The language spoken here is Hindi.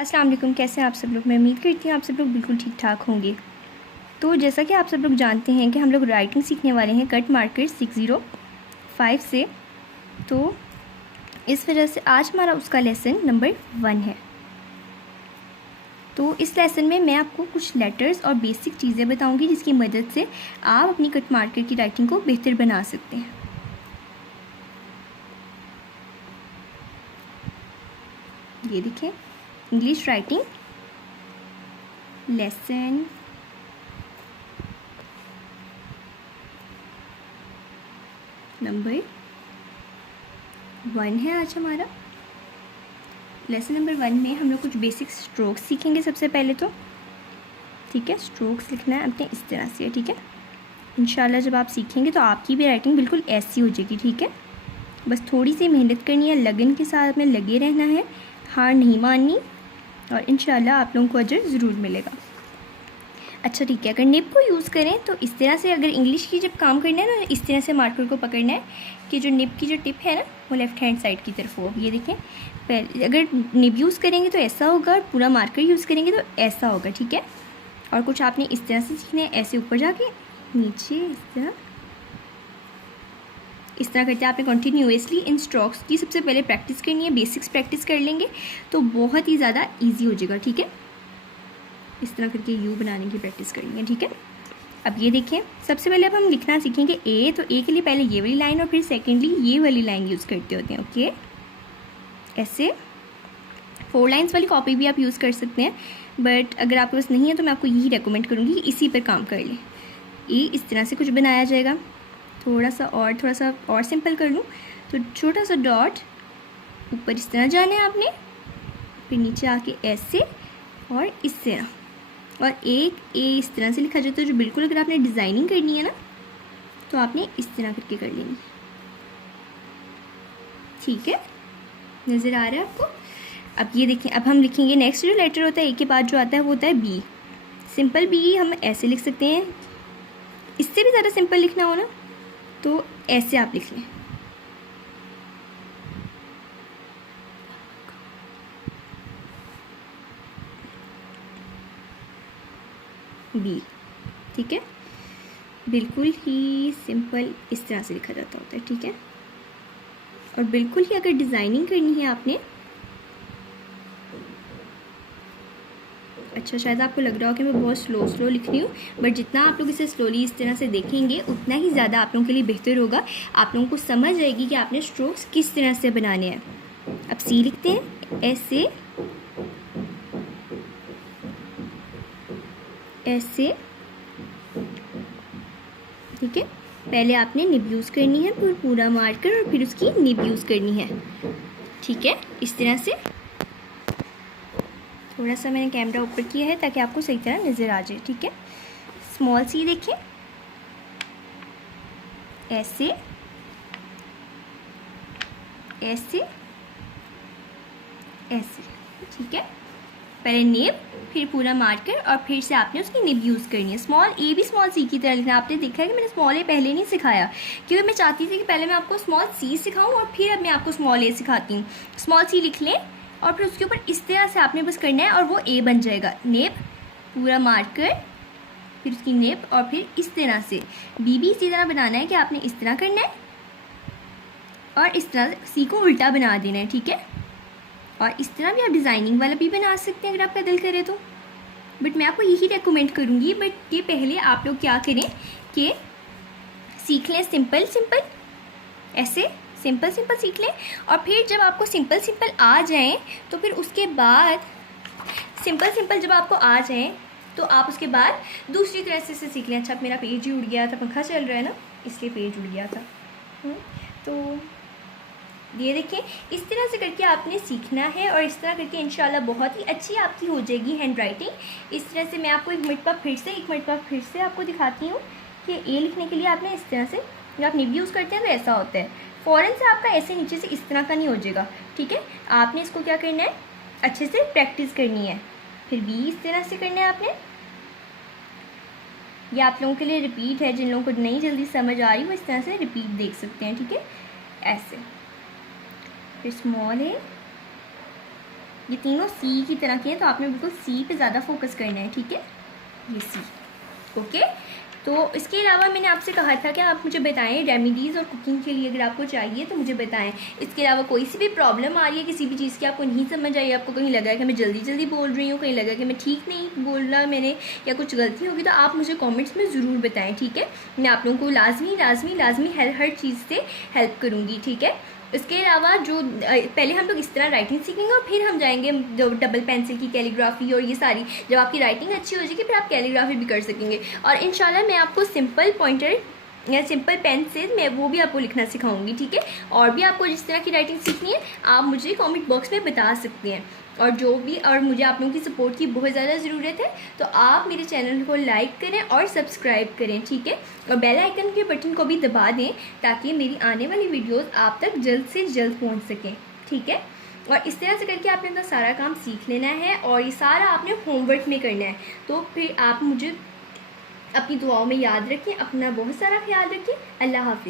अस्सलाम वालेकुम। कैसे हैं आप सब लोग। मैं उम्मीद करती हूँ आप सब लोग बिल्कुल ठीक ठाक होंगे। तो जैसा कि आप सब लोग जानते हैं कि हम लोग राइटिंग सीखने वाले हैं कट मार्कर 605 से। तो इस वजह से आज हमारा उसका लेसन नंबर 1 है। तो इस लेसन में मैं आपको कुछ लेटर्स और बेसिक चीज़ें बताऊंगी जिसकी मदद से आप अपनी कट मार्कर की राइटिंग को बेहतर बना सकते हैं। ये देखिए, इंग्लिश राइटिंग लेसन नंबर 1 है आज हमारा। लेसन नंबर 1 में हम लोग कुछ बेसिक स्ट्रोक्स सीखेंगे सबसे पहले। तो ठीक है, स्ट्रोक्स लिखना है अपने इस तरह से। ठीक है, इंशाल्लाह जब आप सीखेंगे तो आपकी भी राइटिंग बिल्कुल ऐसी हो जाएगी। ठीक है, बस थोड़ी सी मेहनत करनी है, लगन के साथ में लगे रहना है, हार नहीं माननी, और इंशाल्लाह आप लोगों को अजर ज़रूर मिलेगा। अच्छा ठीक है, अगर निब को यूज़ करें तो इस तरह से, अगर इंग्लिश की जब काम करना है ना, इस तरह से मार्कर को पकड़ना है कि जो निब की जो टिप है ना वो लेफ़्ट हैंड साइड की तरफ हो। ये देखें, पहले अगर निब यूज़ करेंगे तो ऐसा होगा, और पूरा मार्कर यूज़ करेंगे तो ऐसा होगा। ठीक है, और कुछ आपने इस तरह से सीखना है, ऐसे ऊपर जाके नीचे इस तरह करते हैं आपने कंटिन्यूसली इन स्ट्रोक्स की सबसे पहले प्रैक्टिस करनी है। बेसिक्स प्रैक्टिस कर लेंगे तो बहुत ही ज़्यादा ईजी हो जाएगा। ठीक है, इस तरह करके यू बनाने की प्रैक्टिस करनी है। ठीक है, अब ये देखें, सबसे पहले अब हम लिखना सीखेंगे ए। तो ए के लिए पहले ये वाली लाइन और फिर सेकेंडली ये वाली लाइन यूज़ करते होते हैं। ओके, ऐसे 4 लाइन्स वाली कॉपी भी आप यूज़ कर सकते हैं, बट अगर आपके पास नहीं है तो मैं आपको यही रेकमेंड करूँगी कि इसी पर काम कर लें। ए इस तरह से कुछ बनाया जाएगा। थोड़ा सा और सिंपल कर लूँ तो छोटा सा डॉट ऊपर इस तरह जाना है आपने, फिर नीचे आके ऐसे और इस तरह, और एक ए इस तरह से लिखा जाता है। जो बिल्कुल अगर आपने डिज़ाइनिंग करनी है ना तो आपने इस तरह करके कर लेनी। ठीक है, नज़र आ रहा है आपको। अब ये देखें, अब हम लिखेंगे नेक्स्ट जो लेटर होता है ए के बाद जो आता है वो होता है बी। सिंपल बी हम ऐसे लिख सकते हैं। इससे भी ज़्यादा सिंपल लिखना हो ना तो ऐसे आप लिख लें। बी, ठीक है, बिल्कुल ही सिंपल इस तरह से लिखा जाता होता है। ठीक है, और बिल्कुल ही अगर डिज़ाइनिंग करनी है आपने, अच्छा शायद आपको लग रहा हो कि मैं बहुत स्लो लिख रही हूँ, बट जितना आप लोग इसे स्लोली इस तरह से देखेंगे उतना ही ज़्यादा आप लोगों के लिए बेहतर होगा। आप लोगों को समझ आएगी कि आपने स्ट्रोक्स किस तरह से बनाने हैं। अब सी लिखते हैं, ऐसे ऐसे। ठीक है, पहले आपने निब यूज़ करनी है, फिर पूरा मार्कर, और फिर उसकी निब यूज़ करनी है। ठीक है, इस तरह से। थोड़ा सा मैंने कैमरा ऊपर किया है ताकि आपको सही तरह नज़र आ जाए। ठीक है, स्मॉल सी देखें, ऐसे ऐसे ऐसे। ठीक है, पहले निब, फिर पूरा मार्कर, और फिर से आपने उसकी निब यूज़ करनी है। स्मॉल ए भी स्मॉल सी की तरह लिखना। आपने देखा है कि मैंने स्मॉल ए पहले नहीं सिखाया, क्योंकि मैं चाहती थी कि पहले मैं आपको स्मॉल सी सिखाऊं और फिर अब मैं आपको स्मॉल ए सिखाती हूँ। स्मॉल सी लिख लें और फिर उसके ऊपर इस तरह से आपने बस करना है और वो ए बन जाएगा। निब, पूरा मार्कर, फिर उसकी निब, और फिर इस तरह से बी भी इसी तरह बनाना है कि आपने इस तरह करना है और इस तरह सी को उल्टा बना देना है। ठीक है, और इस तरह भी आप डिज़ाइनिंग वाला भी बना सकते हैं अगर आपका दिल करे तो, बट मैं आपको यही रेकमेंड करूँगी। बट ये पहले आप लोग क्या करें कि सीख लें सिंपल ऐसे सिंपल सीख लें, और फिर जब आपको सिंपल आ जाएं तो फिर उसके बाद सिंपल जब आपको आ जाएं तो आप उसके बाद दूसरी तरह से सीख लें। अच्छा, मेरा पेज ही उड़ गया था, पंखा चल रहा है ना इसलिए पेज उड़ गया था। तो ये देखिए, इस तरह से करके आपने सीखना है, और इस तरह करके इंशाल्लाह बहुत ही अच्छी आपकी हो जाएगी हैंड राइटिंग। इस तरह से मैं आपको एक मरतबा फिर से आपको दिखाती हूँ कि ए लिखने के लिए आपने इस तरह से, जब आप निब यूज़ करते हैं तो ऐसा होता है, फ़ौरन से आपका ऐसे नीचे से इस तरह का नहीं हो जाएगा। ठीक है, आपने इसको क्या करना है, अच्छे से प्रैक्टिस करनी है। फिर बी इस तरह से करना है आपने। ये आप लोगों के लिए रिपीट है, जिन लोगों को नहीं जल्दी समझ आ रही वो इस तरह से रिपीट देख सकते हैं। ठीक है, ऐसे, फिर स्मॉल ए, ये तीनों सी की तरह के हैं, तो आपने बिल्कुल सी पे ज़्यादा फोकस करना है, ठीक है, ये सी। ओके, तो इसके अलावा मैंने आपसे कहा था कि आप मुझे बताएं रेमेडीज़ और कुकिंग के लिए अगर आपको चाहिए तो मुझे बताएं। इसके अलावा कोई सी भी प्रॉब्लम आ रही है किसी भी चीज़ की, आपको नहीं समझ आई, आपको कहीं लगा कि मैं जल्दी जल्दी बोल रही हूँ, कहीं लगा कि मैं ठीक नहीं बोलना मैंने, या कुछ गलती होगी, तो आप मुझे कॉमेंट्स में ज़रूर बताएँ, ठीक है। मैं आप लोगों को लाजमी हर चीज़ से हेल्प करूँगी, ठीक है। इसके अलावा जो पहले हम लोग इस तरह राइटिंग सीखेंगे और फिर हम जाएंगे डबल पेंसिल की कैलीग्राफी और ये सारी। जब आपकी राइटिंग अच्छी हो जाएगी फिर आप कैलीग्राफी भी कर सकेंगे। और इंशाल्लाह मैं आपको सिंपल पॉइंटर या सिंपल पेन से मैं वो भी आपको लिखना सिखाऊंगी, ठीक है। और भी आपको जिस तरह की राइटिंग सीखनी है आप मुझे कमेंट बॉक्स में बता सकते हैं। और मुझे आप लोगों की सपोर्ट की बहुत ज़्यादा ज़रूरत है, तो आप मेरे चैनल को लाइक करें और सब्सक्राइब करें, ठीक है। और बेल आइकन के बटन को भी दबा दें ताकि मेरी आने वाली वीडियोस आप तक जल्द से जल्द पहुंच सकें, ठीक है। और इस तरह से करके आपने अपना सारा काम सीख लेना है और ये सारा आपने होमवर्क में करना है। तो फिर आप मुझे अपनी दुआओं में याद रखें, अपना बहुत सारा ख्याल रखें। अल्लाह हाफिज़।